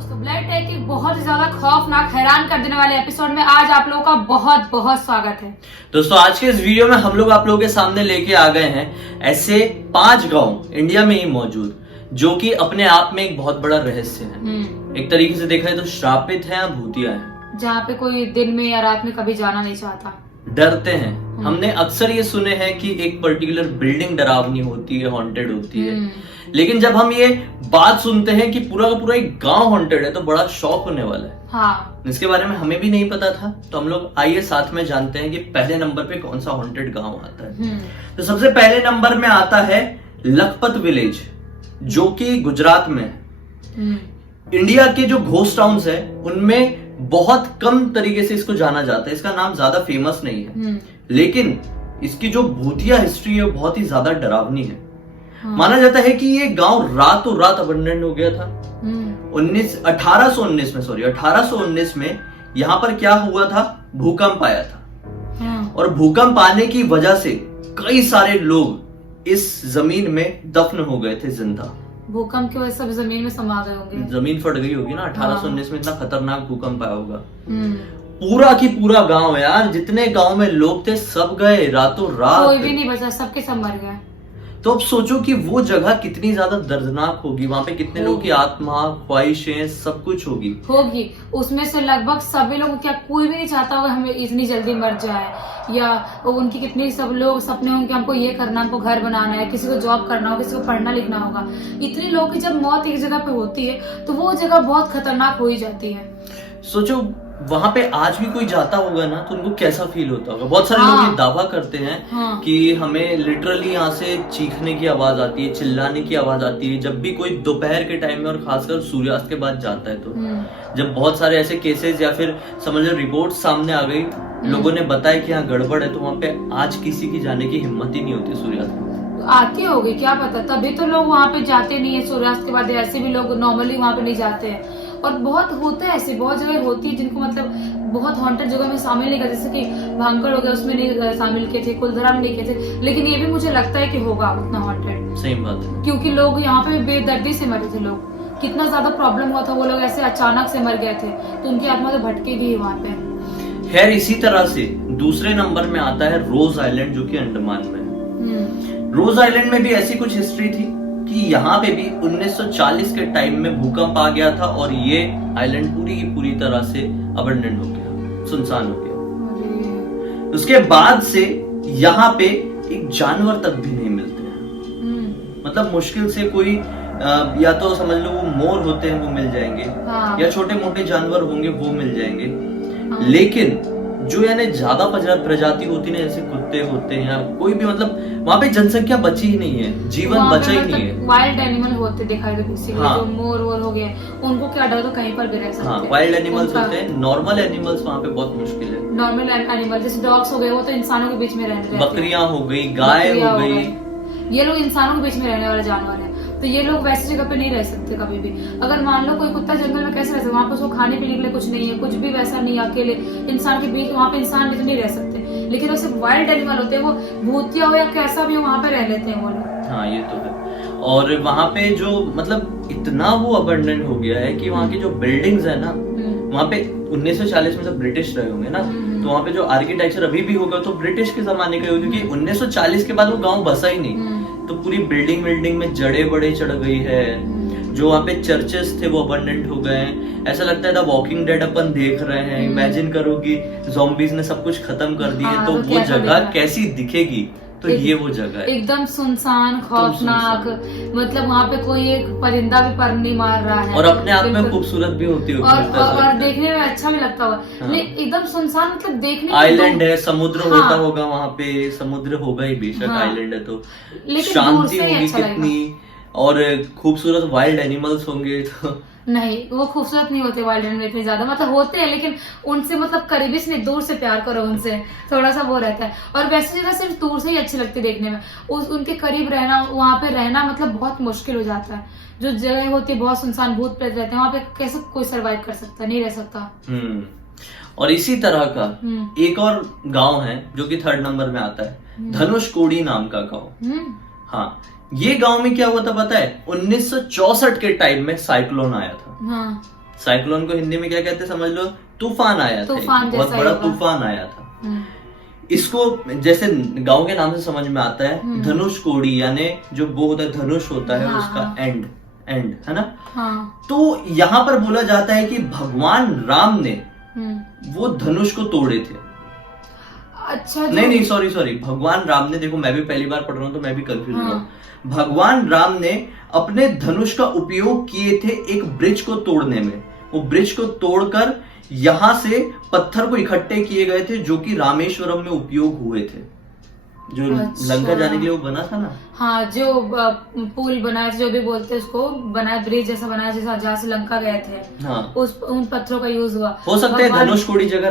दोस्तों, blood take के बहुत ही ज्यादा खौफनाक, हैरान कर देने वाले एपिसोड में आज आप लोगों का बहुत बहुत स्वागत है। दोस्तों, आज के इस वीडियो में हम लोग आप लोगों के सामने लेके आ गए हैं ऐसे 5 गांव इंडिया में ही मौजूद जो कि अपने आप में एक बहुत बड़ा रहस्य है। एक तरीके से देखा जाए तो श्रापित है या भूतिया है, जहाँ पे कोई दिन में या रात में कभी जाना नहीं चाहता, डरते हैं। हमने अक्सर ये सुने हैं कि एक पर्टिकुलर बिल्डिंग डरावनी होती है, हॉन्टेड होती है, लेकिन जब हम ये बात सुनते हैं कि पूरा का पूरा एक गांव हॉन्टेड है तो बड़ा शॉक होने वाला है। हाँ। इसके बारे में हमें भी नहीं पता था, तो हम लोग आइए साथ में जानते हैं कि पहले नंबर पे कौन सा हॉन्टेड गांव आता है। तो सबसे पहले नंबर में आता है लखपत विलेज, जो कि गुजरात में है। इंडिया के जो घोस्ट टाउन्स है उनमें बहुत कम तरीके से इसको जाना जाता है, इसका नाम ज्यादा फेमस नहीं है, लेकिन इसकी जो भूतिया हिस्ट्री है बहुत ही ज्यादा डरावनी है। माना जाता है कि ये गांव रातों रात अबंडन हो गया था। 1819 में यहाँ पर क्या हुआ था, भूकंप आया था। और भूकंप आने की वजह से कई सारे लोग इस जमीन में दफन हो गए थे जिंदा। भूकंप की वजह से सब जमीन में समा गए होंगे, जमीन फट गई होगी ना। 1819 में इतना खतरनाक भूकंप आया होगा। पूरा की पूरा गांव यार, जितने गांव में लोग थे सब गए रातों रात, कोई भी नहीं बचा, सबके सब मर गए। तो अब सोचो कि वो जगह कितनी ज्यादा दर्दनाक होगी, वहाँ पे कितने लोग की आत्मा, ख्वाहिशें, सब कुछ होगी। उसमें से लगभग सभी लोग, क्या कोई भी नहीं चाहता होगा हमें इतनी जल्दी मर जाए, या उनकी कितनी सब लोग सपने होंगे हमको ये करना, हमको घर बनाना है, किसी को जॉब करना होगा, किसी को पढ़ना लिखना होगा। इतने लोगों की जब मौत एक जगह पे होती है तो वो जगह बहुत खतरनाक हो ही जाती है। सोचो वहां पे आज भी कोई जाता होगा ना तो उनको कैसा फील होता होगा। बहुत सारे लोग ये दावा करते हैं कि हमें लिटरली यहाँ से चीखने की आवाज आती है, चिल्लाने की आवाज आती है जब भी कोई दोपहर के टाइम में और खासकर सूर्यास्त के बाद जाता है। तो जब बहुत सारे ऐसे केसेस या फिर समझ लो रिपोर्ट सामने आ गई, लोगों ने बताया कि यहाँ गड़बड़ है, तो वहाँ पे आज किसी की जाने की हिम्मत ही नहीं होती सूर्यास्त। आती होगी क्या पता, तभी तो लोग वहाँ पे जाते नहीं है सूर्यास्त के बाद। ऐसे भी लोग नॉर्मली वहाँ पे नहीं जाते हैं, और बहुत होते हैं ऐसे, बहुत जगह होती है जिनको मतलब बहुत हॉन्टेड जगह में शामिल नहीं करते, जैसे कि भांगड़ हो गया उसमें नहीं शामिल किए थे, कुलधरा में नहीं किए थे, लेकिन ये भी मुझे लगता है कि होगा उतना हॉन्टेड। सही बात है, क्योंकि लोग यहाँ पे बेदर्दी से मरे थे, लोग कितना ज्यादा प्रॉब्लम हुआ था, वो लोग ऐसे अचानक से मर गए थे, तो उनकी आत्मा तो भटकेगी वहाँ पे। खैर, इसी तरह से दूसरे नंबर में आता है रोज आइलैंड, जो कि अंडमान में है। रोज आइलैंड में भी ऐसी कुछ हिस्ट्री थी कि यहाँ पे भी 1940 के टाइम में भूकंप आ गया था और ये आइलैंड पूरी की पूरी तरह से अबंडन हो गया, सुनसान हो गया। उसके बाद से यहाँ पे एक जानवर तक भी नहीं मिलते हैं। मतलब मुश्किल से कोई या तो समझ लो वो मोर होते हैं वो मिल जाएंगे, या छोटे मोटे जानवर होंगे वो मिल जाएंगे, लेकिन जो यानी ज्यादा प्रजाति होती है जैसे कुत्ते होते हैं या कोई भी, मतलब वहाँ पे जनसंख्या बची ही नहीं है, जीवन बचा ही नहीं है। वाइल्ड एनिमल होते दिखाई देते किसी को, जो मोर वोर हो गए उनको क्या डर, तो कहीं पर भी रह सकते हैं। वाइल्ड एनिमल्स होते हैं, नॉर्मल एनिमल्स वहाँ पे बहुत मुश्किल है। नॉर्मल एनिमल जैसे डॉग्स हो गए, वो तो इंसानों के बीच में रहने, बकरियां हो गई, गाय हो गई, ये लोग इंसानों के बीच में रहने वाले जानवर है, तो ये लोग वैसी जगह पे नहीं रह सकते कभी भी। अगर मान लो कोई कुत्ता जंगल में कैसे रह सकता, वहाँ पे उसको खाने पीने के लिए कुछ नहीं है, कुछ भी वैसा नहीं, अकेले इंसान के बीच वहाँ पे इंसान भी तो नहीं रह सकते। लेकिन वैसे वाइल्ड एनिमल होते हैं, वो भूतिया हो या कैसा भी हो वहाँ पे रह लेते हैं वो लोग। हाँ, ये तो है। और वहाँ पे जो मतलब इतना वो अबंडन हो गया है कि वहाँ की जो बिल्डिंग्स है ना, वहाँ पे 1940 में जब ब्रिटिश रहे होंगे ना, तो वहाँ पे जो आर्किटेक्चर अभी भी होगा तो ब्रिटिश के जमाने का, क्योंकि 1940 के बाद वो गाँव बसा ही नहीं, तो पूरी बिल्डिंग में जड़े बड़े चढ़ गई है। जो वहाँ पे चर्चेस थे वो अबंडेंट हो गए हैं, ऐसा लगता है द वॉकिंग डेड अपन देख रहे हैं। इमेजिन करो कि ज़ॉम्बीज ने सब कुछ खत्म कर दिए, तो वो जगह कैसी दिखेगी। तो ये वो जगह है एकदम सुनसान, खौफनाक, मतलब वहाँ पे कोई एक परिंदा भी पर नहीं मार रहा है, और अपने आप में खूबसूरत भी होती है, और देखने में अच्छा भी लगता होगा। एकदम सुनसान, मतलब देखने आइलैंड है, समुद्र होता होगा वहाँ पे, समुद्र होगा ही बेशक, आइलैंड है तो शांति होगी कितनी, और खूबसूरत वाइल्ड एनिमल्स होंगे। तो नहीं, वो खूबसूरत नहीं होते वाइल्ड एनिमल इतने ज्यादा, मतलब होते हैं लेकिन उनसे मतलब करीबी से नहीं, दूर से प्यार करो उनसे, थोड़ा सा वो रहता है। और वैसी जगह सिर्फ दूर से ही अच्छी लगती देखने में, उनके करीब रहना, वहाँ पे रहना मतलब बहुत मुश्किल हो जाता है। जो जगह होती है बहुत सुनसान, भूत प्रेत रहते हैं वहाँ पे, कैसे कोई सर्वाइव कर सकता है, नहीं रह सकता। और इसी तरह का एक और गांव है जो कि 3rd नंबर में आता है, धनुषकोडी नाम का गांव। हाँ, ये गांव में क्या हुआ था पता है, 1964 के टाइम में साइक्लोन आया था। साइक्लोन को हिंदी में क्या कहते हैं समझ लो, तूफान आया था, तूफान बहुत जैसा बड़ा ही होगा। तूफान आया था। इसको जैसे गांव के नाम से समझ में आता है, धनुष कोड़ी, यानी जो वो होता है धनुष होता है, हाँ, उसका हाँ। एंड है ना। हाँ। तो यहाँ पर बोला जाता है कि भगवान राम ने वो धनुष को तोड़े थे। अच्छा, नहीं सॉरी, भगवान राम ने, देखो मैं भी पहली बार पढ़ रहा हूँ तो मैं भी कंफ्यूज हो रहा हूँ। भगवान राम ने अपने धनुष का उपयोग किए थे एक ब्रिज को तोड़ने में। वो ब्रिज को तोड़कर यहां से पत्थर को इकट्ठे किए गए थे, जो कि रामेश्वरम में उपयोग हुए थे, जो अच्छा। लंका जाने के लिए वो बना था ना। हाँ, जो पुल बनाया, जो भी बोलते हैं उसको, बनाया ब्रिज जैसा बनाया, जैसा जहाँ से लंका गए थे। हाँ, उन पत्थरों का यूज हुआ। हो सकता है धनुष कोड़ी जगह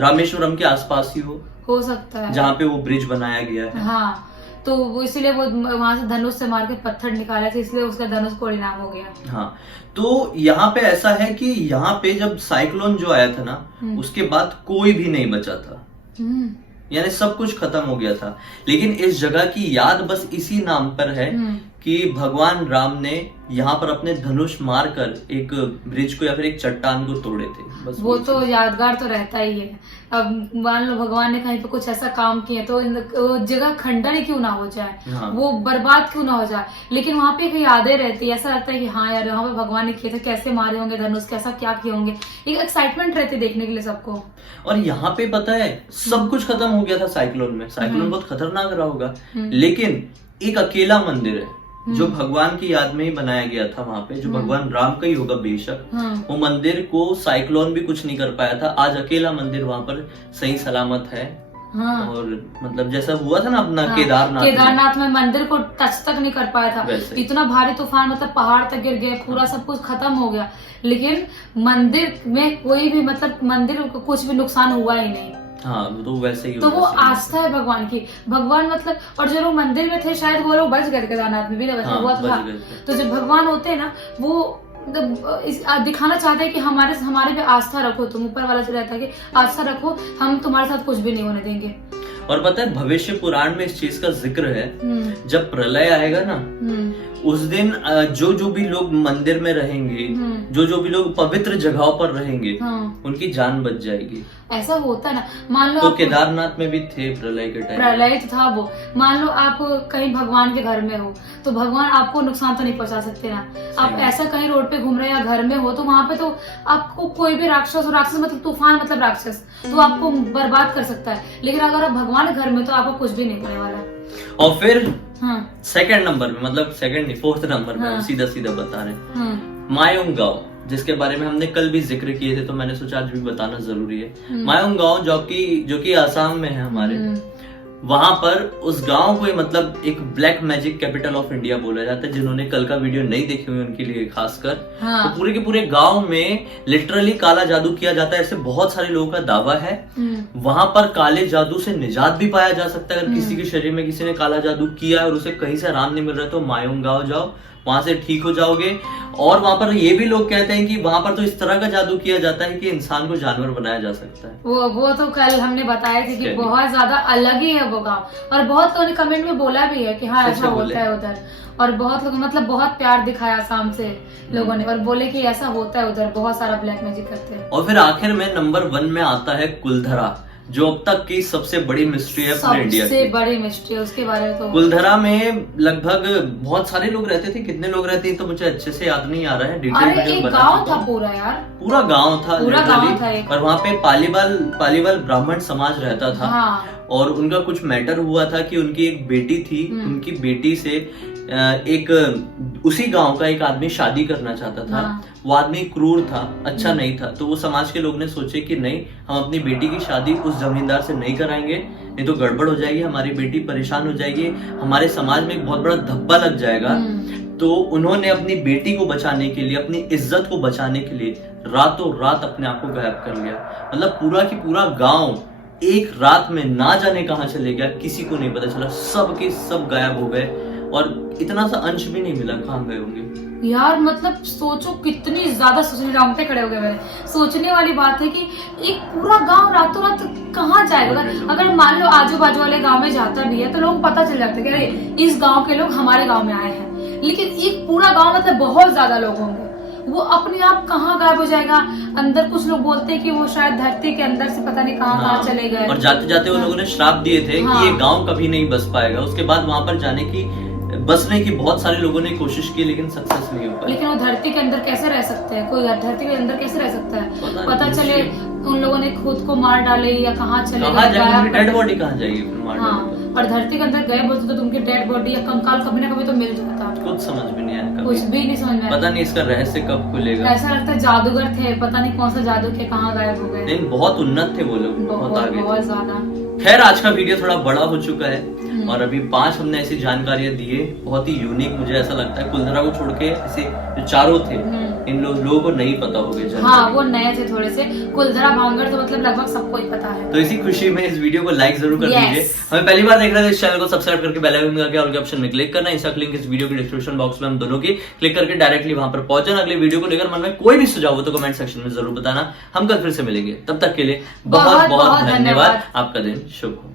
रामेश्वरम के आसपास ही हो सकता है, जहाँ पे वो ब्रिज बनाया गया है। हाँ, तो वो इसीलिए वो वहां से धनुष से मार के पत्थर निकाले थे, इसलिए उसका धनुष कोड़ी नाम हो गया। हाँ, तो यहाँ पे ऐसा है कि यहाँ पे जब साइक्लोन जो आया था ना, उसके बाद कोई भी नहीं बचा था, यानी सब कुछ खत्म हो गया था। लेकिन इस जगह की याद बस इसी नाम पर है कि भगवान राम ने यहाँ पर अपने धनुष मारकर एक ब्रिज को या फिर एक चट्टान को तोड़े थे, बस वो तो यादगार तो रहता ही है। अब मान लो भगवान ने कहीं पे कुछ ऐसा काम किया तो वो जगह खंडन ही क्यों ना हो जाए, हाँ। वो बर्बाद क्यों ना हो जाए, लेकिन वहाँ पे एक यादें रहती है। ऐसा लगता है कि हाँ यार, वहाँ पे भगवान ने किए थे, कैसे मारे होंगे धनुष, कैसा क्या किए होंगे, एक एक्साइटमेंट रहती है देखने के लिए सबको। और यहाँ पे पता है सब कुछ खत्म हो गया था साइक्लोन में। साइक्लोन बहुत खतरनाक रहा होगा, लेकिन एक अकेला मंदिर है जो भगवान की याद में ही बनाया गया था वहां पे, जो भगवान राम का ही होगा बेशक। वो मंदिर को साइक्लोन भी कुछ नहीं कर पाया था। आज अकेला मंदिर वहां पर सही सलामत है। हाँ। और मतलब जैसा हुआ था ना अपना केदारनाथ में मंदिर को टच तक नहीं कर पाया था, इतना भारी तूफान, मतलब पहाड़ तक गिर गया, पूरा सब कुछ खत्म हो गया, लेकिन मंदिर में कोई भी, मतलब मंदिर को कुछ भी नुकसान हुआ ही नहीं। हाँ, तो वैसे ही। तो वो आस्था है भगवान की। भगवान मतलब, और जो लोग मंदिर में थे शायद वो लोग बच गए, केदारनाथ में भी हुआ था। तो जो भगवान होते हैं ना, वो दिखाना चाहते हैं कि हमारे पे आस्था रखो, तुम ऊपर वाला से रहता है कि आस्था रखो, हम तुम्हारे साथ कुछ भी नहीं होने देंगे। और पता है भविष्य पुराण में इस चीज का जिक्र है, जब प्रलय आएगा ना, उस दिन जो भी लोग मंदिर में रहेंगे, जो भी लोग पवित्र जगहों पर रहेंगे, उनकी जान बच जाएगी। ऐसा होता है ना। मान लो तो केदारनाथ में भी थे प्रलय के टाइम, प्रलय तो था वो। मान लो आप कहीं भगवान के घर में हो, तो भगवान आपको नुकसान तो नहीं पहुंचा सकते ना। आप ऐसा कहीं रोड पे घूम रहे हैं या घर में हो, तो वहां पे तो आपको कोई भी राक्षस मतलब तूफान मतलब राक्षस, तो आपको बर्बाद कर सकता है। लेकिन अगर आप भगवान के घर में, तो आपको कुछ भी नहीं होने वाला। और फिर सेकंड नंबर में, मतलब सेकंड नहीं, फोर्थ नंबर में, सीधा बता रहे हैं मायोंग गांव, जिसके बारे में हमने कल भी जिक्र किए थे, तो मैंने सोचा आज भी बताना जरूरी है। मायोंग गांव जो कि आसाम में है हमारे, वहां पर उस गांव को मतलब एक black magic capital of India बोला जाता है। जिन्होंने कल का वीडियो नहीं देखे हुए उनके लिए खासकर, तो पूरे के पूरे गांव में लिटरली काला जादू किया जाता है, ऐसे बहुत सारे लोगों का दावा है। वहां पर काले जादू से निजात भी पाया जा सकता है। अगर किसी के शरीर में किसी ने काला जादू किया है और उसे कहीं से आराम नहीं मिल रहा है, तो मायोंग गांव जाओ, वहां से ठीक हो जाओगे। और वहां पर ये भी लोग कहते हैं कि वहां पर तो इस तरह का जादू किया जाता है कि इंसान को जानवर बनाया जा सकता है। वो तो कल हमने बताया थी कि बहुत ज्यादा अलग ही है वो गांव, और बहुत लोगों ने कमेंट में बोला भी है कि हाँ ऐसा होता है उधर। और बहुत लोग मतलब बहुत प्यार दिखाया आसाम से लोगों ने, और बोले कि ऐसा होता है उधर, बहुत सारा ब्लैक मैजिक करते हैं। और फिर आखिर में नंबर 1 में आता है कुलधरा, जो अब तक की सबसे बड़ी मिस्ट्री है पूरे इंडिया की। सबसे बड़ी मिस्ट्री है, उसके बारे में तो। कुलधरा में लगभग बहुत सारे लोग रहते थे, कितने लोग रहते हैं तो मुझे अच्छे से याद नहीं आ रहा है। डिटेल गांव था पूरा यार, पूरा गांव था, और वहाँ पे पालीवाल ब्राह्मण समाज रहता था। और उनका कुछ मैटर हुआ था कि उनकी एक बेटी थी, उनकी बेटी से एक उसी गांव का एक आदमी शादी करना चाहता था। वो आदमी क्रूर था, अच्छा नहीं था, तो वो समाज के लोग ने सोचे कि नहीं, हम अपनी बेटी की शादी उस जमींदार से नहीं कराएंगे, नहीं तो गड़बड़ हो जाएगी, हमारी बेटी परेशान हो जाएगी, हमारे समाज में एक बहुत बड़ा धब्बा लग जाएगा। तो उन्होंने अपनी बेटी को बचाने के लिए, अपनी इज्जत को बचाने के लिए रातों रात अपने आप को गायब कर लिया। मतलब पूरा की पूरा गांव एक रात में ना जाने कहां चले गया, किसी को नहीं पता चला, सब के सब गायब हो गए और इतना सा अंश भी नहीं मिला कहां गए होंगे यार। मतलब सोचो कितनी ज्यादा सोचने, रामते खड़े हो गए मेरे। सोचने वाली बात है कि एक पूरा गांव रातों रात कहाँ जाएगा। अगर मान लो आजू बाजू वाले गांव में जाता भी है तो लोग पता चल जाता है कि अरे इस गांव के लोग हमारे गांव में आए हैं, लेकिन एक पूरा गांव मतलब बहुत ज्यादा लोग होंगे, वो अपने आप कहाँ गायब हो जाएगा। अंदर कुछ लोग बोलते हैं कि वो शायद धरती के अंदर से पता नहीं कहाँ चले गए। और जाते जाते वो लोगों ने श्राप दिए थे कि ये गांव कभी नहीं बस पाएगा। उसके बाद वहां पर जाने की, बसने की बहुत सारे लोगों ने कोशिश की, लेकिन सक्सेस नहीं हो पाई। लेकिन वो धरती के अंदर कैसे रह सकते हैं? कोई धरती के अंदर कैसे रह सकता है? पता चले उन लोगों ने खुद को मार डाले या कहाँ चले गए, डेड बॉडी कहाँ जाएगी फिर मार हाँ, और धरती के अंदर गए बोलते तो उनकी डेड बॉडी या कंकाल कभी ना कभी तो मिल जाता। कुछ समझ भी नहीं आया, कुछ भी नहीं समझ में आया। पता नहीं इसका रहस्य कब खुलेगा। ऐसा लगता है जादूगर थे, पता नहीं कौन सा जादू के कहाँ गायब हो गए। लेकिन बहुत उन्नत थे वो लोग, बहुत आगे, बहुत ज्यादा। खैर आज का वीडियो थोड़ा बड़ा हो चुका है और अभी 5 हमने ऐसी जानकारियां दी है, बहुत ही यूनिक मुझे ऐसा लगता है। कुलधरा को छोड़ के ऐसे जो चारों थे इन लोगों को नहीं पता होगा। हाँ, वो नए थे थोड़े से। कुलधरा भांगड़ तो मतलब लगभग सबको ही पता है। तो इसी खुशी में इस वीडियो को लाइक जरूर कर दीजिए। हमें पहली बार देख रहे थे इस चैनल को सब्सक्राइब करके बेल आइकन करके ऑल के ऑप्शन में क्लिक करना। इसका लिंक इस वीडियो के डिस्क्रिप्शन बॉक्स में हम दोनों की क्लिक करके डायरेक्टली वहां पर पहुंच जाना। अगले वीडियो को लेकर मन में कोई भी सुझाव हो तो कमेंट सेक्शन में जरूर बताना। हम कल फिर से मिलेंगे, तब तक के लिए बहुत बहुत धन्यवाद। आपका दिन शुभ हो।